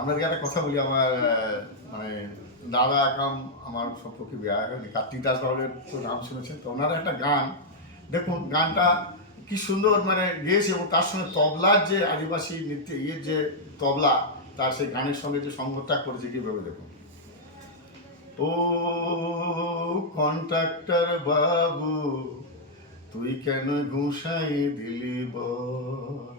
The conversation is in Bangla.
আপনাকে একটা কথা বলি। আমার মানে দাদা একাম আমার সম্পর্কে বিয়ে হয়নি, কার্তিক দাস বাবুর তো নাম শুনেছেন, তো ওনার একটা গান, দেখুন গানটা কি সুন্দর মানে গেয়েছে, এবং তার সঙ্গে তবলার যে আদিবাসী নৃত্য ইয়ের যে তবলা, তার সেই গানের সঙ্গে যে সংগতটা করেছে কীভাবে দেখুন। ও কন্ট্রাক্টর বাবু, তুই কেন ঘুষাই দিলি বল,